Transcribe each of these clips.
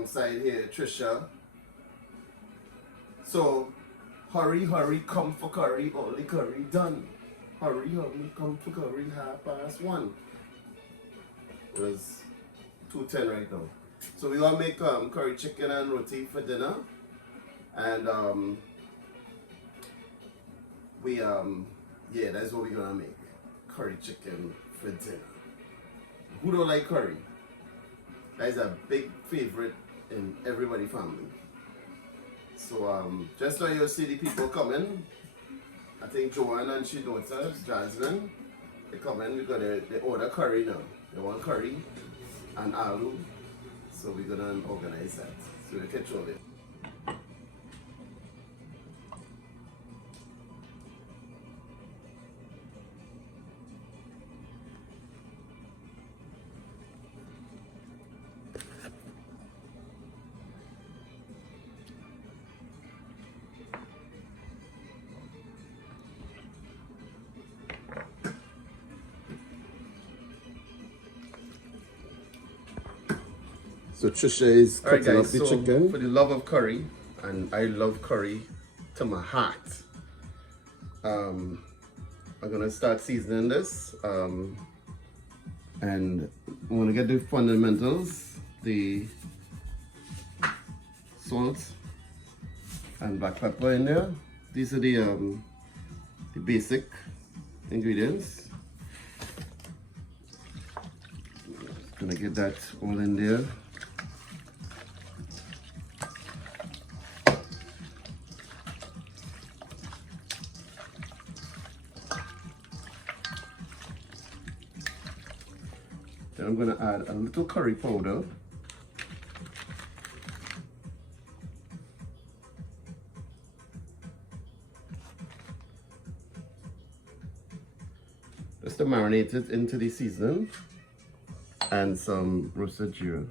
alongside here, Trisha. So, hurry, hurry, come for curry, all the curry done. Hurry, hurry, come for curry, 1:30. It was 2:10 right now. So we gonna make curry chicken and roti for dinner. And yeah, that's what we're gonna make. Curry chicken for dinner. Who don't like curry? That is a big favorite in everybody's family. So just now you'll see the people coming. I think Joanne and she daughter, Jasmine, they come in. They order curry now. They want curry and aloo. So we're gonna organize that. So we'll catch all it. So Trisha is cutting up the chicken. For the love of curry, and I love curry to my heart, I'm gonna start seasoning this. And I'm gonna get the fundamentals, the salt and black pepper in there. These are the basic ingredients. Gonna get that all in there. Then I'm going to add a little curry powder. Just to marinate it into the seasoning. And some roasted jeera.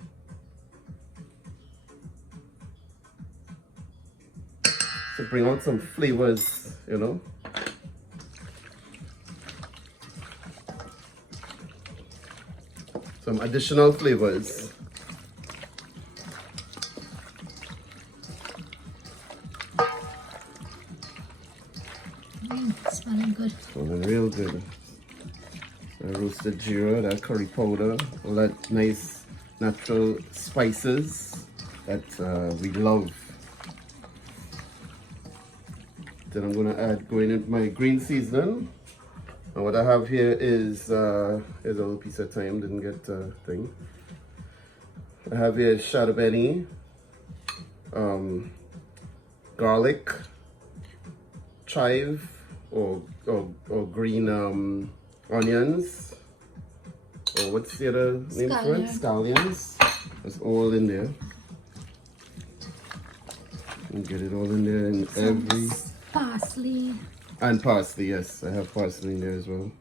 To bring out some flavors, you know. Some additional flavors. Smelling good. Smelling real good. The roasted jeera, that curry powder, all that nice natural spices that we love. Then I'm gonna go in my green seasoning. And what I have here is a little piece of thyme, didn't get a thing. I have here shad benny, garlic, chive, or green onions, or what's the other name for it? Scallions. That's all in there. And get it all in there in every. Parsley. And parsley, yes, I have parsley in there as well.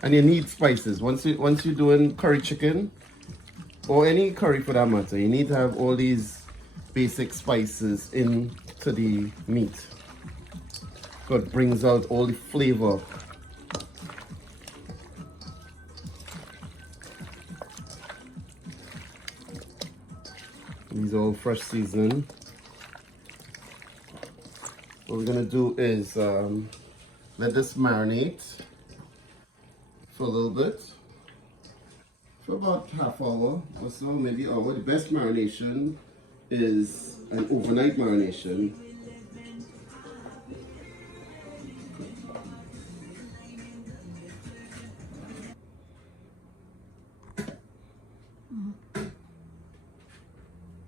And you need spices. Once you're doing curry chicken, or any curry for that matter, you need to have all these basic spices into the meat. So it brings out all the flavor. These are all fresh seasoning. What we're gonna do is let this marinate for a little bit, for about half hour or so, maybe hour. The best marination is an overnight marination.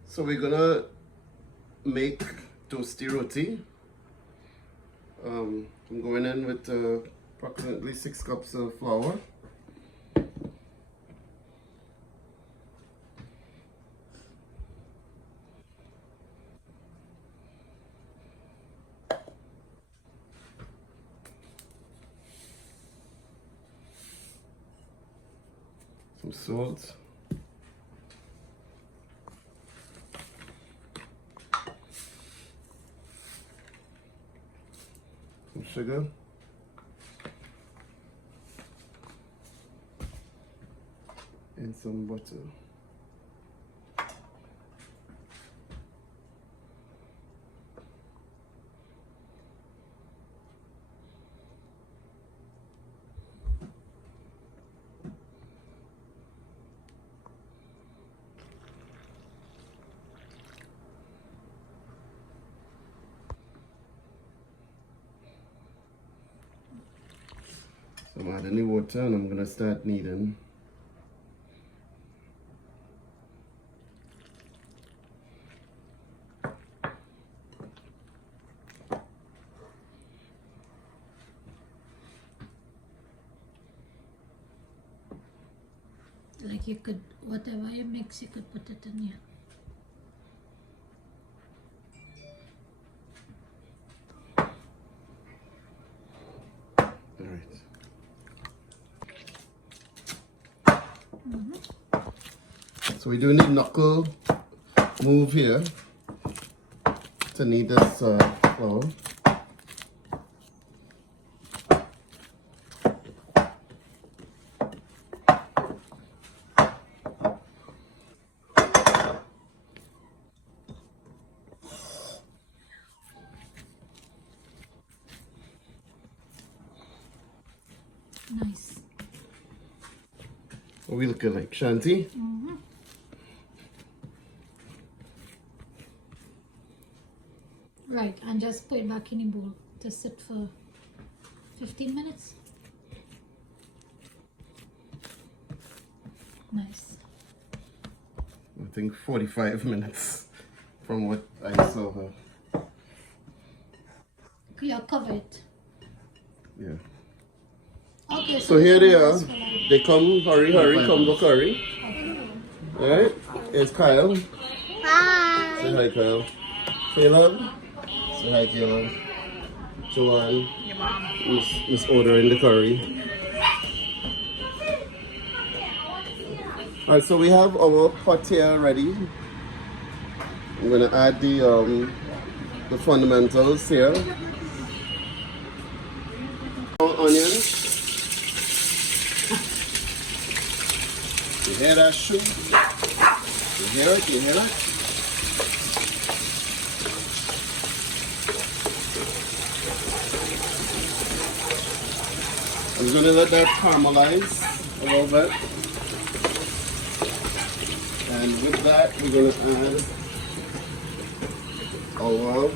So we're gonna make Dosti roti. I'm going in with approximately 6 cups of flour. Some salt. Some sugar. and some butter. So I'm adding the water and I'm gonna start kneading. Like you could, whatever you mix, you could put it in here. All right. So we're doing the knuckle move here to knead this flour. Nice. What we looking like, Shanti? Right, and just put it back in the bowl to sit for 15 minutes. Nice. I think 45 minutes from what I saw her. Yeah, cover it. Yeah. Okay, So here they are. this one is They come, hurry, come go curry. for Alright, here's Kyle. Hi. Say hi, Kyle. Caleb. Say hi, Caleb. Joanne. Your mom. Miss ordering the curry. Alright, so we have our pot here ready. I'm gonna add the fundamentals here. Onions. You hear that shoe? You hear it? You hear it? I'm gonna let that caramelize a little bit. And with that, we're gonna add our,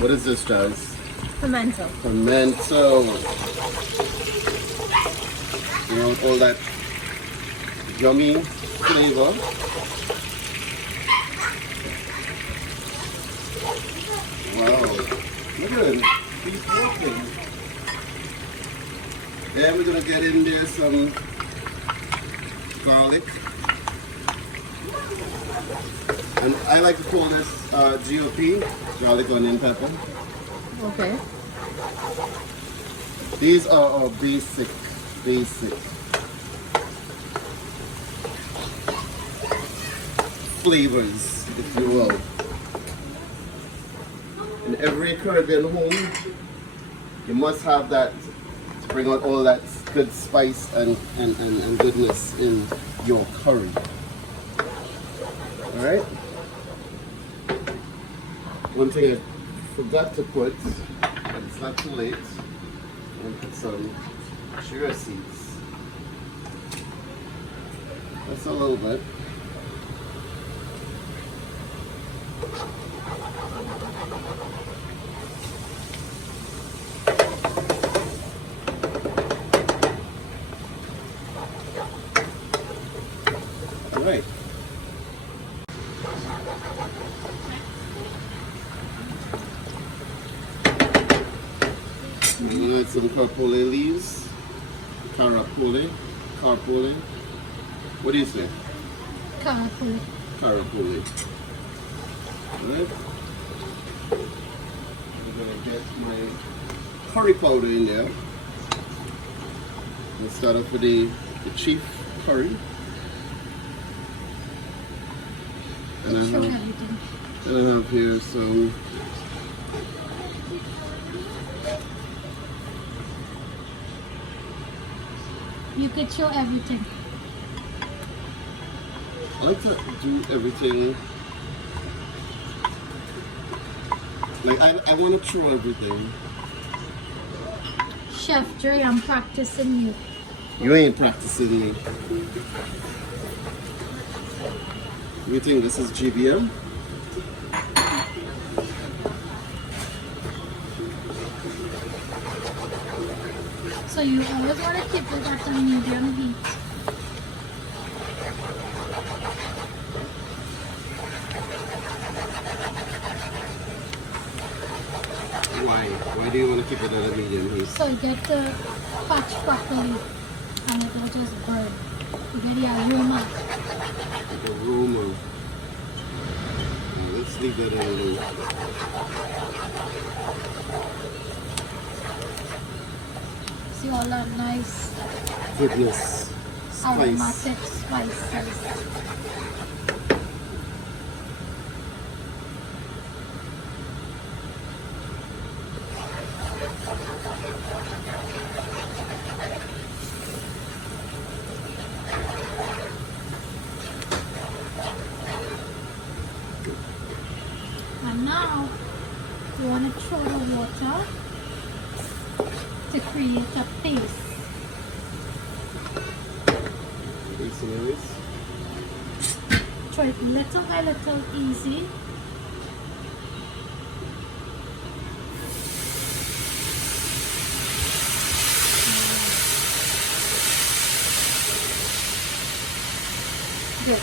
what is this, guys? Pimento. Pimento. You know, all that yummy flavor. Wow. Look at him. He's walking. Then we're gonna get in there some garlic. And I like to call this GOP, garlic onion pepper. Okay. These are our basic flavors, if you will. In every Caribbean home, you must have that to bring out all that good spice and goodness in your curry. Alright? One thing I forgot to put, but it's not too late, I'm going to put some chia seeds. Just a little bit. All right. I'm gonna add some carpole leaves. Carapole. What do you say? Carapole. Carapole. Alright. I'm gonna get my curry powder in there. Let's start off with the chief curry. And I Show have, everything. and I have here some You could show everything. I like to do everything. Like I want to throw everything. Chef Dre, I'm practicing you. You ain't practicing me. You think this is GBM? So you always want to keep it at a medium heat. Why? Why do you want to keep it at a medium heat? So you get the patch properly and it will just burn. You get the aroma. The aroma. Let's leave that alone. See all that nice Goodness. Spice. aromatic spices. And now you want to throw the water to create a paste. Try it little by little, easy. Good.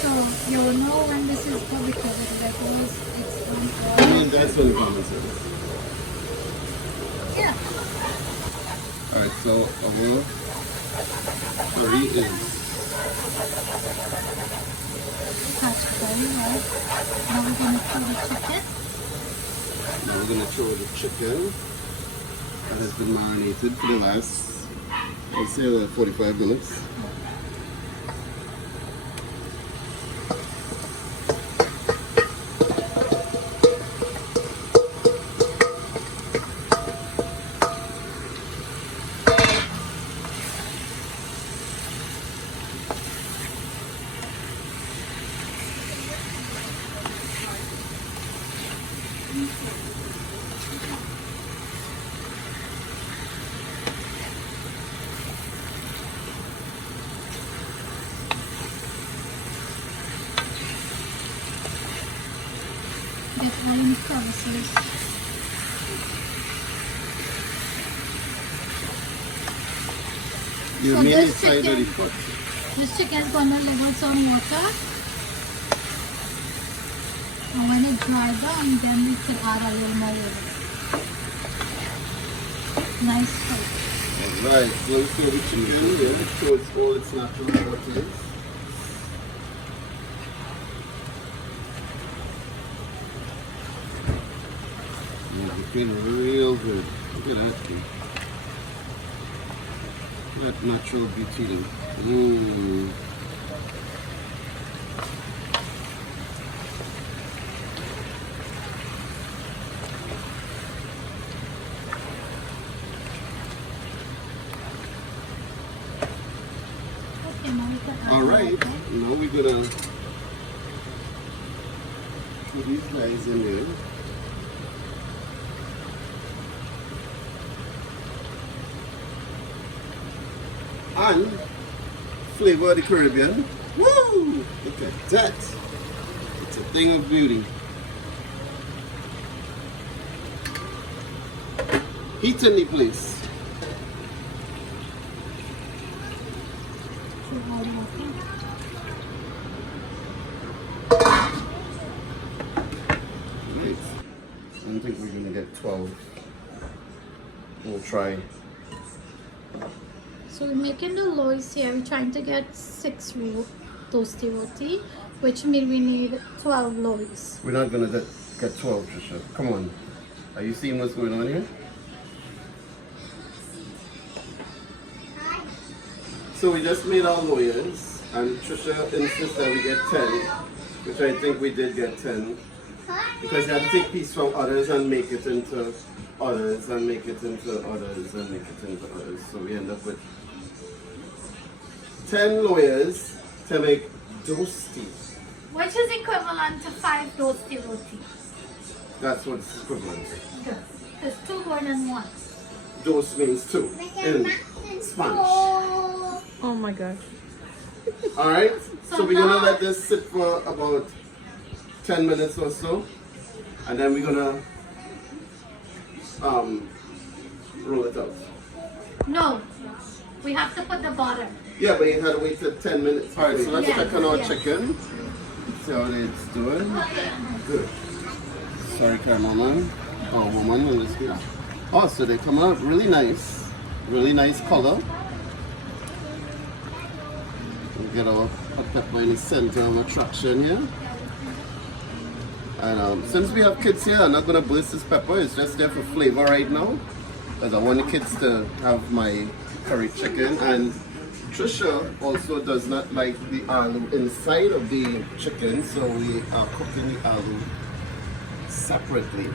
So you'll know when this is done because it's on That's what it is. Yeah. Alright, so our curry is That's fine, right? Now we're gonna throw the chicken. now we're gonna throw the chicken that has been marinated for the last, I'll say, 45 minutes. Get all in crevices. You So mean this it's already chicken- cooked? This chicken is gonna live on some water. And when it dries down, then we can add a little more water. Nice cook. Alright, so let's throw the chicken here, so it's all its natural proteins. Looking real good. Look at that thing. That natural beauty. Mmm. Okay, now we can add Alright, water. now we're gonna put these guys in there. And flavor of the Caribbean. Woo! Look at that. It's a thing of beauty. Heat in the place. Throw all the water. Right. I don't think we're gonna get 12. We'll try. So we're making the loaves here. We're trying to get 6 toasty roti, which means we need 12 loaves. We're not gonna get 12, Trisha. Come on. Are you seeing what's going on here? So we just made our lawyers, and Trisha insists that we get 10, which I think we did get 10, because you have to take piece from others and make it into others and make it into others and make it into others. So we end up with 10 lawyers to make Dosti. Which is equivalent to 5 Dosti roti. That's what's equivalent. Good. There's 2 going in 1. Dos means 2 in Spanish. Oh my god. Alright, so So we're gonna now- let this sit for about 10 minutes or so. And then we're gonna roll it out. No. We have to put the butter. Yeah, but you had to wait till 10 minutes. Alright, so let's Yes, check on our yes. chicken. See how it's doing. Good. Sorry, cameraman. Oh, woman, in this case. Oh, so they come out really nice. Really nice color. We get our hot pepper in the center of attraction here. And since we have kids here, I'm not gonna burst this pepper. It's just there for flavor right now. Because I want the kids to have my curry chicken. And Trisha also does not like the aloo inside of the chicken, so we are cooking the aloo separately.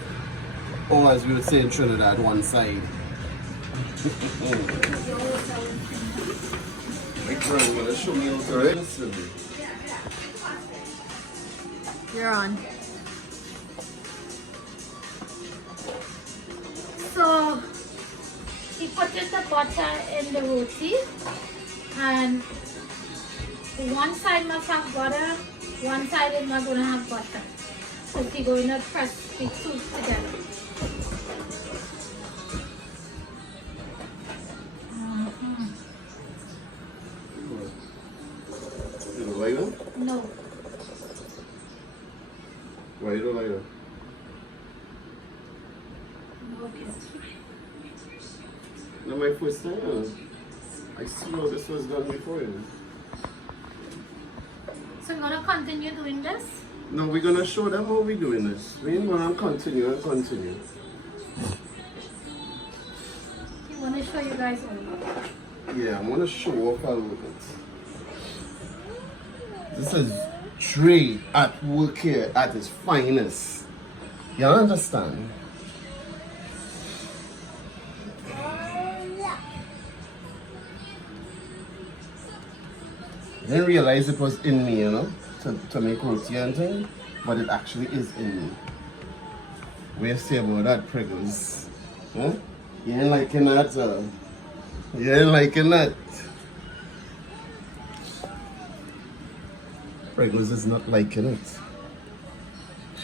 Or as we would say in Trinidad, one side. My friend, wanna show me how to rinse? You're on. So he put in the butter in the roti, and one side must have butter, one side is not going to have butter. So he's going to press the two together. You don't like them? No. Why you don't like them? Okay. Not my first time. I see how this was done before. So you're going to continue doing this? No, we're gonna show them how we're doing this. We ain't gonna continue and continue. You want to show you guys all. Yeah, I'm gonna show off a little bit. This is Dre at work here at his finest. You understand? I didn't realize it was in me, you know, to make roti and thing, but it actually is in me. What you say about that, Priggles? Huh? You ain't liking that, You ain't liking that. Priggles is not liking it.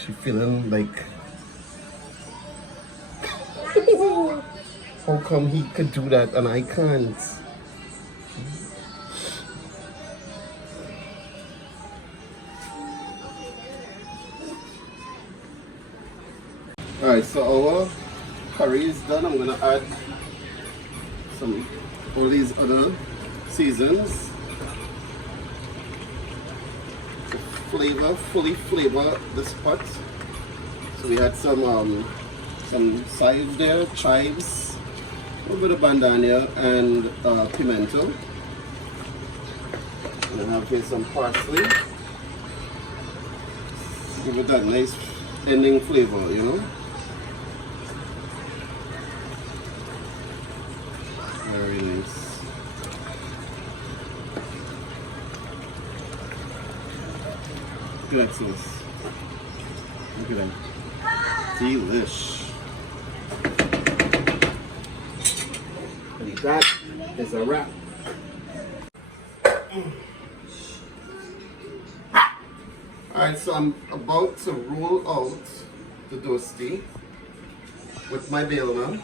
She feeling like, how come he could do that and I can't? Alright, so our curry is done. I'm gonna add all these other seasons to fully flavor this pot. So we had some sides there, chives, a little bit of bandana and pimento. And then I have here some parsley. Give it that nice ending flavor, you know. Very nice. Look at that sauce. Look at that. Delish. And that is a wrap. Alright, so I'm about to roll out the Dosti with my bailma.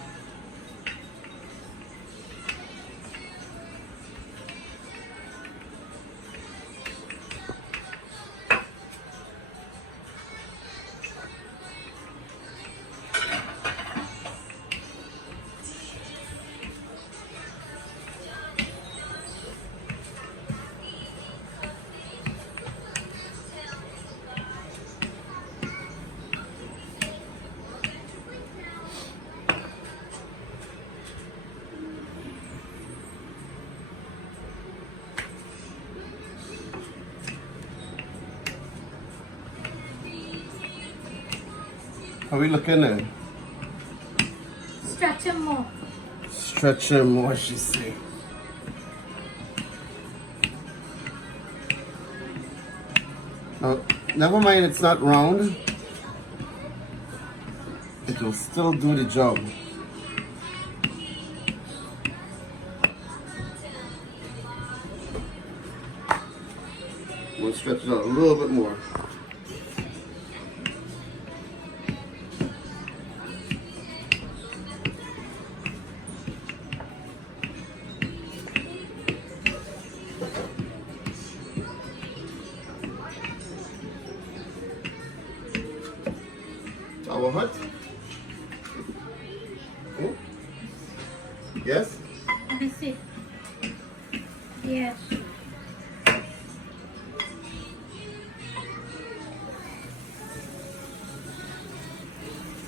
How are we looking now? stretch him more. Stretch him, what she say? Now, never mind, it's not round. It will still do the job. We'll stretch it out a little bit more. Our hut? Oh. Yes? Let me see. Yes.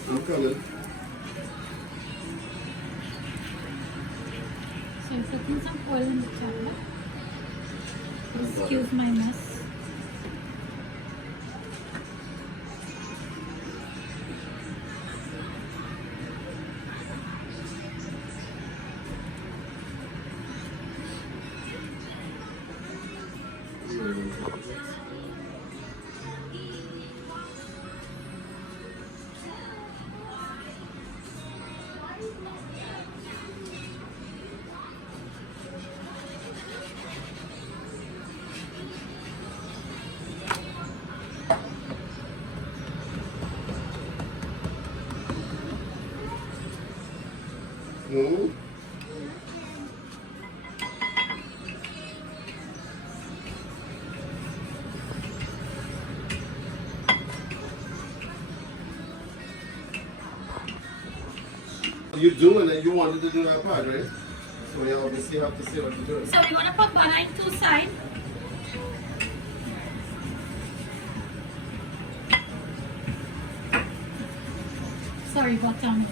I'm coming. So I'm putting some oil in the camera. Excuse my mess. Mm. You doing it, you wanted to do that part, right? So you obviously have to say what you're doing. So we're gonna put butter in two sides. Sorry, bottom.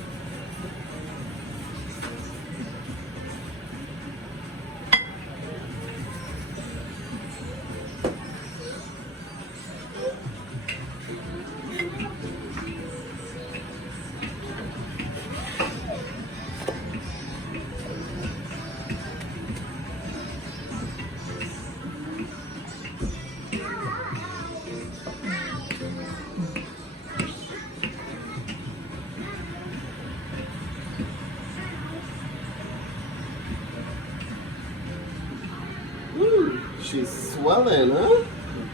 She's swelling, huh?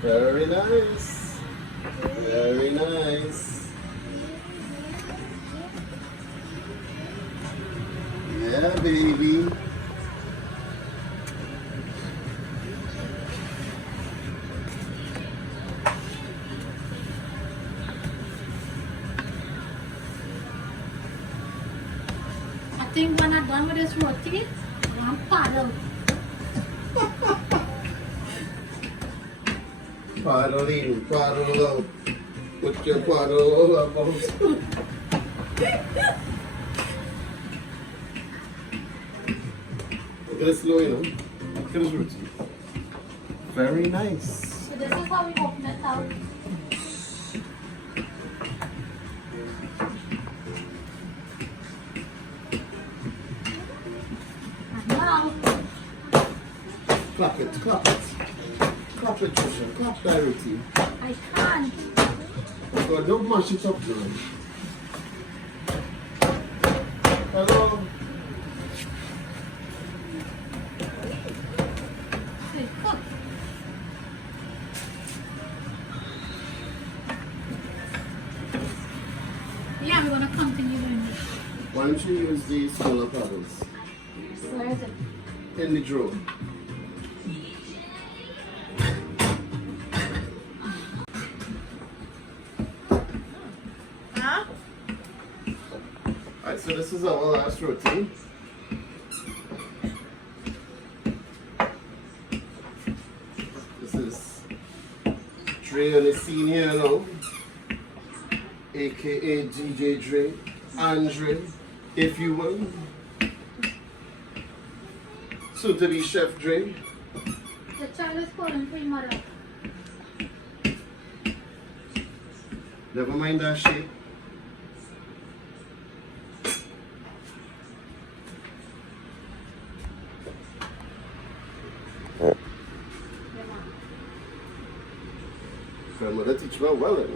Very nice. Very nice. Yeah, baby. I think when I'm done with this roti, I'm paddle. Paddle in, paddle out. Put your paddle about. Look at this slow, you know. Look at this roti. Very nice. So this is how we open it out. And now, Clap it, clap it. Clap it, Trisha. Clap that roti. I can't. Oh God, don't mash it up, girl. Hello. See, cook. Yeah, we're gonna continue doing this. Why don't you use the smaller paddles Where is it? in the drawer? Huh? Alright, so this is our last roti. This is Dre on the scene here now, aka DJ Dre, Andre, if you will. Soon to be Chef Dre. The child is calling for your mother. Never mind that shit. mother teach me well.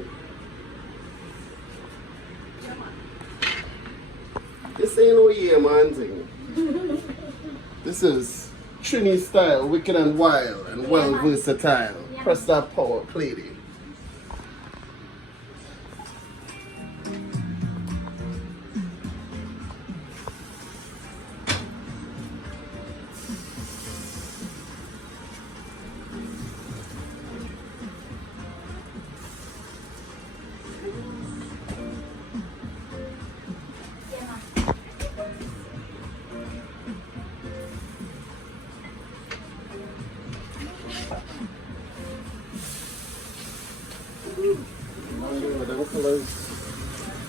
This ain't no year man thing. This is Trini style, wicked and wild and well versatile. Press that power, play it.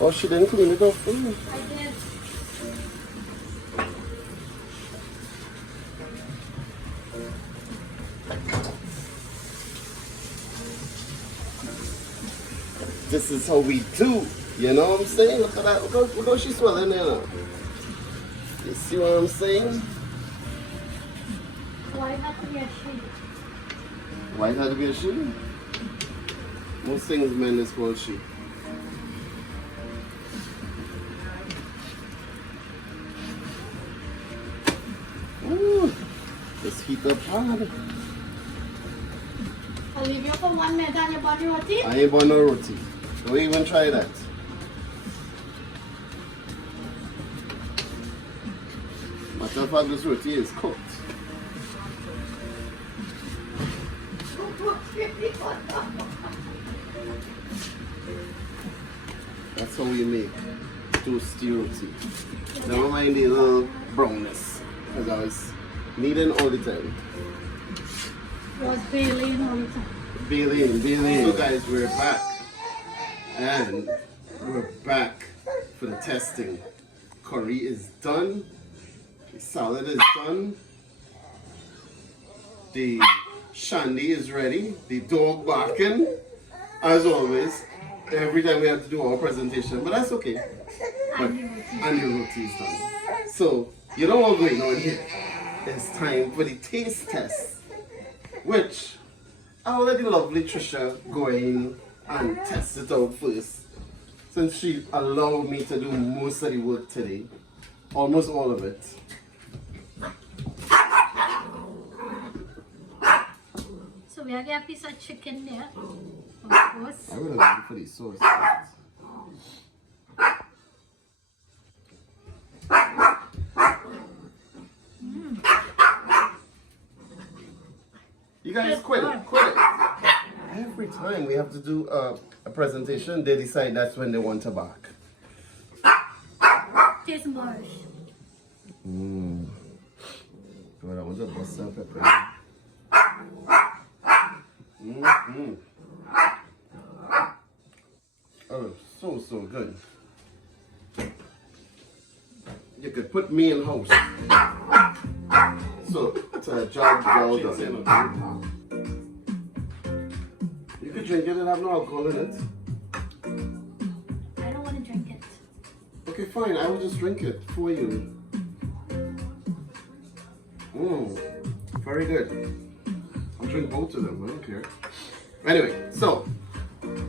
Oh, she didn't clean it up for me. I did. This is how we do. You know what I'm saying? Look at that. Look how she's swelling there now. You see what I'm saying? Why not to be a sheep? Why it had to be a sheep? Most things men is called sheep. Ooh, just heat up hard. I'll leave you for 1 minute on your body roti. I ain't want no roti. Don't even try that. Matter of fact, this roti is cooked. That's how we make Dosti roti. Never mind the little brownness, because I was kneading all the time. Was bailing all the time. Bailing. So guys, we're back. And we're back for the testing. Curry is done. The salad is done. The shandy is ready. The dog barking. As always. Every time we have to do our presentation. But that's okay. But, and the roti is done. So, you know what's going on here? It's time for the taste test. Which, I'll let the lovely Trisha go in and test it out first. Since she allowed me to do most of the work today. Almost all of it. So we are getting a piece of chicken there. Of course. I would have gone for the sauce. You guys quit it. Every time we have to do a presentation, they decide that's when they want to bark. Taste marsh. Well, I want to bust some pepper. Oh, so good. You could put me in house. So, it's a job well done. You could drink it and have no alcohol in it. I don't want to drink it. Okay, fine. I will just drink it for you. Very good. I'll drink both of them. I don't care. Anyway, so,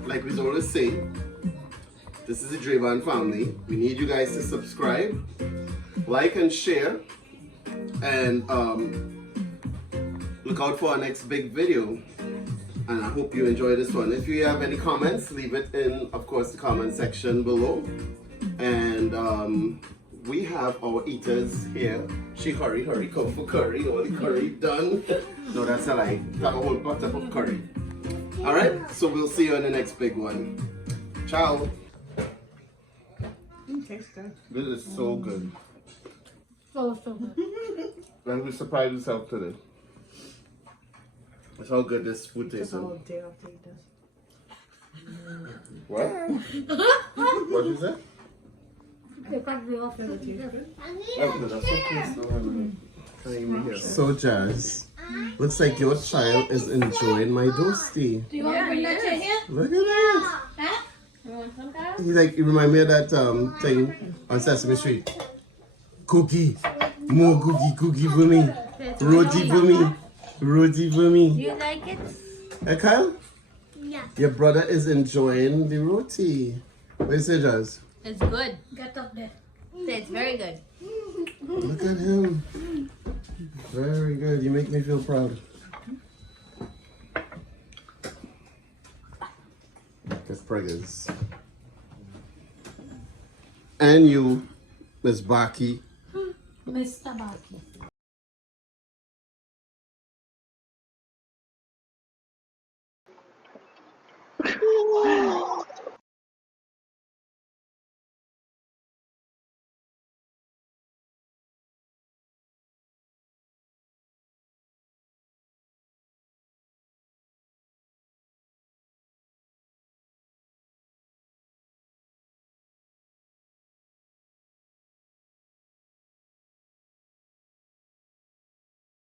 like we always say, this is the Draban family. We need you guys to subscribe, like and share, and look out for our next big video. And I hope you enjoy this one. If you have any comments, leave it in, of course, the comment section below. And we have our eaters here. She hurry, come for curry. All the curry done. No, that's a lie. Have a whole pot of curry. Alright, so we'll see you in the next big one. Ciao. Tastes good. This is so good. So good. I'm just surprised myself today. That's how good this food tastes. Just a whole day after you eat this. What? What you say? Because we offer Does it taste good? Oh, that's okay. So Jazz, looks like your child is enjoying my Dosti. Do you want to bring that chair here? Look at that. Huh? You want some guys? You remind me of that thing on Sesame Street. Cookie. More cookie for me. Roti for me. Roti for Do me. you like it? Hey Kyle? Yeah. Your brother is enjoying the roti. What do you say, Jazz? It's good. Get up there. It's very good. Look at him. Very good. You make me feel proud. The preggers. And you, Miss Baki. Mr. Baki.